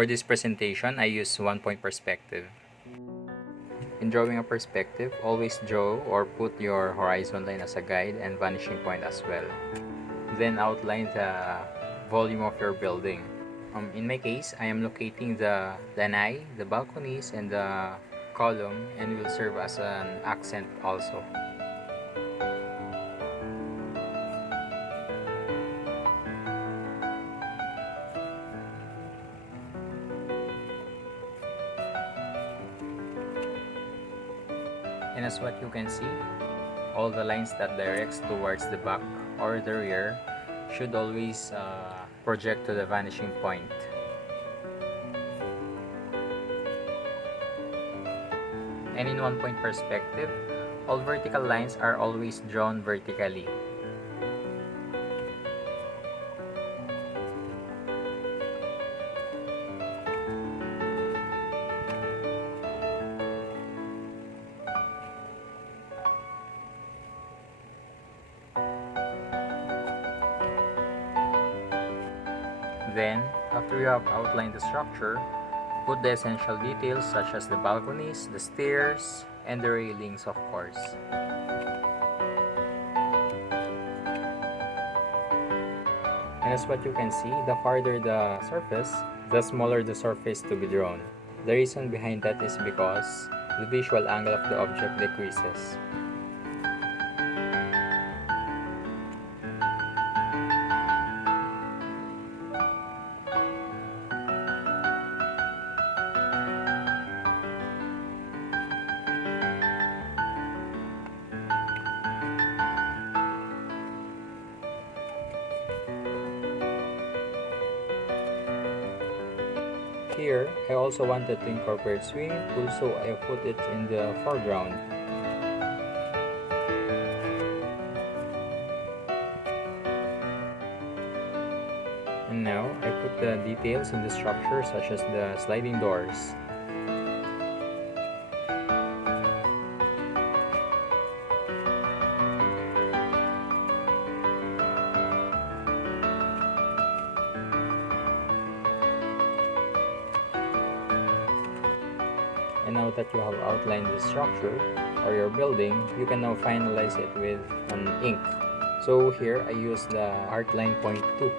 For this presentation, I use 1-point perspective. In drawing a perspective, always draw or put your horizon line as a guide and vanishing point as well. Then outline the volume of your building. In my case, I am locating the lanai, the balconies, and the column, and will serve as an accent also. And as what you can see, all the lines that directs towards the back or the rear should always project to the vanishing point. And in 1-point perspective, all vertical lines are always drawn vertically. Then, after you have outlined the structure, put the essential details such as the balconies, the stairs, and the railings, of course. And as what you can see, the farther the surface, the smaller the surface to be drawn. The reason behind that is because the visual angle of the object decreases. Here, I also wanted to incorporate swimming pool, so I put it in the foreground. And now, I put the details in the structure such as the sliding doors. And now that you have outlined the structure or your building, you can now finalize it with an ink. So here I use the art line point 2.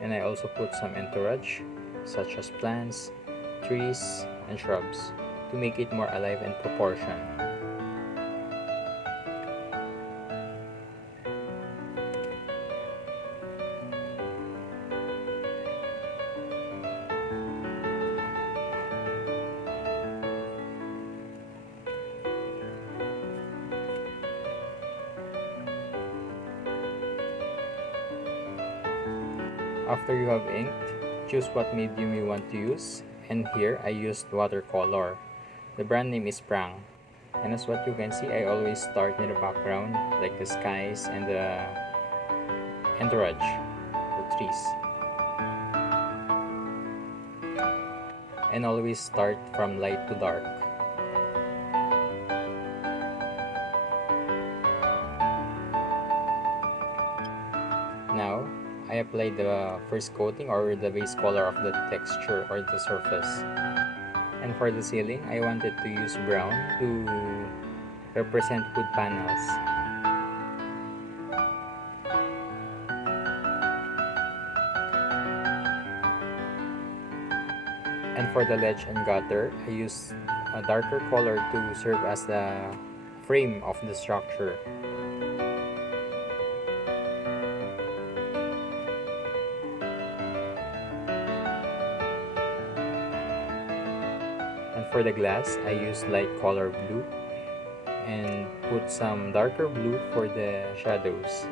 And I also put some entourage such as plants, trees, and shrubs to make it more alive and proportioned. After you have inked, choose what medium you want to use, and here I used watercolor. The brand name is Prang. And as what you can see, I always start in the background, like the skies and the entourage, the trees. And always start from light to dark. Now, I apply the first coating or the base color of the texture or the surface. And for the ceiling, I wanted to use brown to represent wood panels. And for the ledge and gutter, I used a darker color to serve as the frame of the structure. And for the glass, I used light color blue and put some darker blue for the shadows.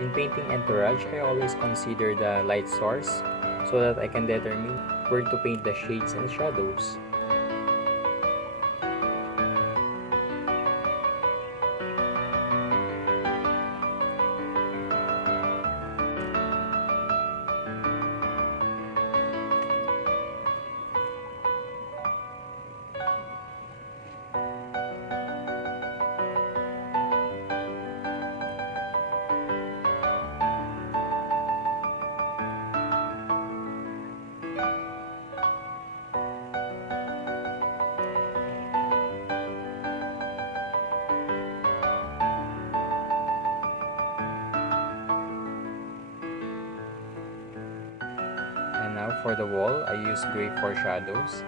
In painting entourage, I always consider the light source so that I can determine where to paint the shades and shadows. And now for the wall, I use gray for shadows.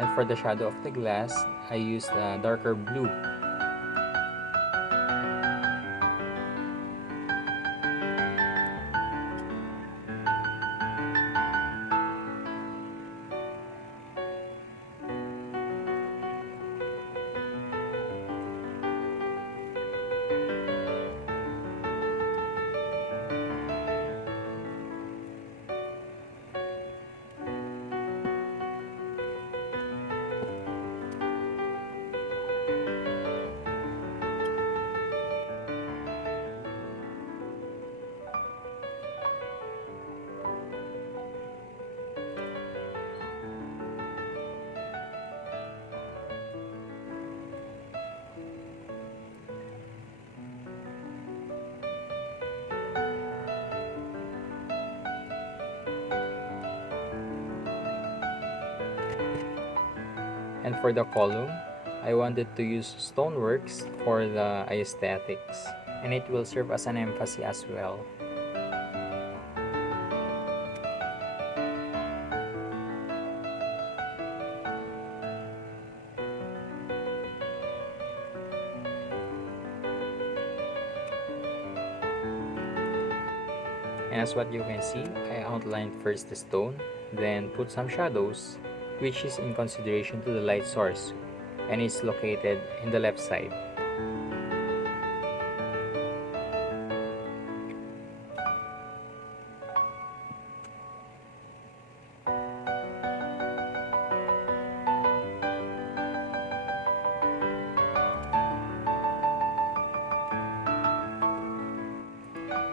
And for the shadow of the glass, I used a darker blue. And for the column, I wanted to use stoneworks for the aesthetics, and it will serve as an emphasis as well. And as what you can see, I outlined first the stone, then put some shadows, which is in consideration to the light source, and is located in the left side.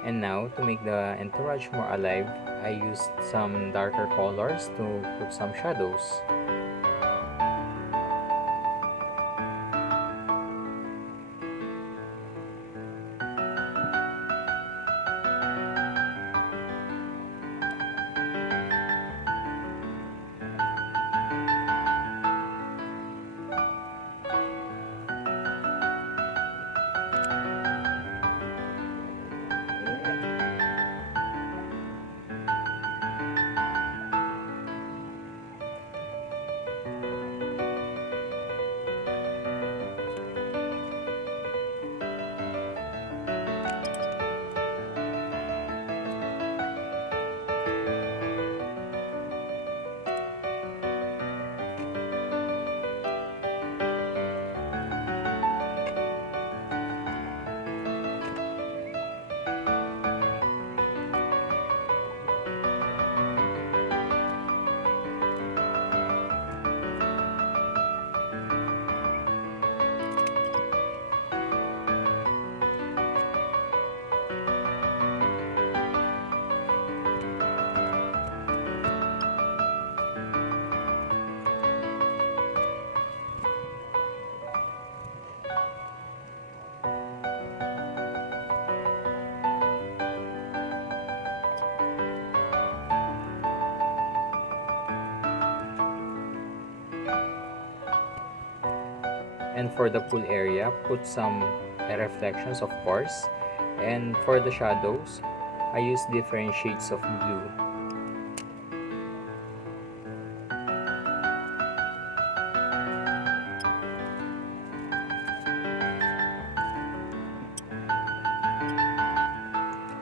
And now, to make the entourage more alive, I used some darker colors to put some shadows. And for the pool area, put some reflections, of course. And for the shadows, I use different shades of blue.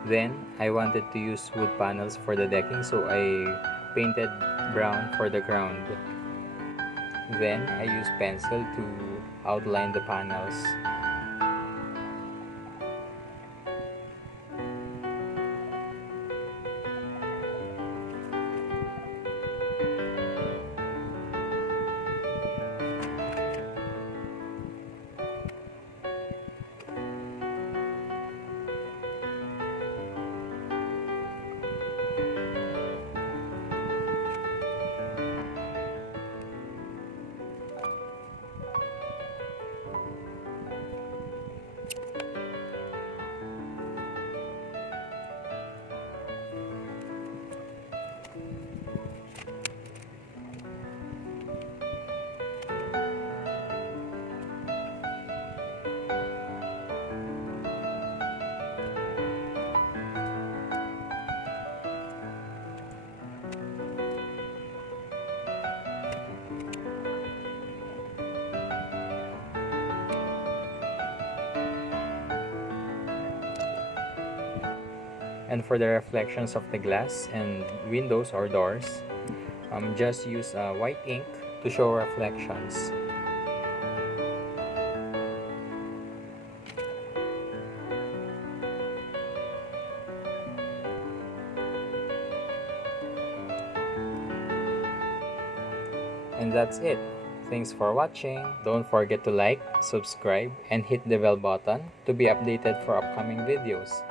Then I wanted to use wood panels for the decking, so I painted brown for the ground. Then I used pencil to outline the panels. And for the reflections of the glass and windows or doors, just use white ink to show reflections. And that's it. Thanks for watching. Don't forget to like, subscribe, and hit the bell button to be updated for upcoming videos.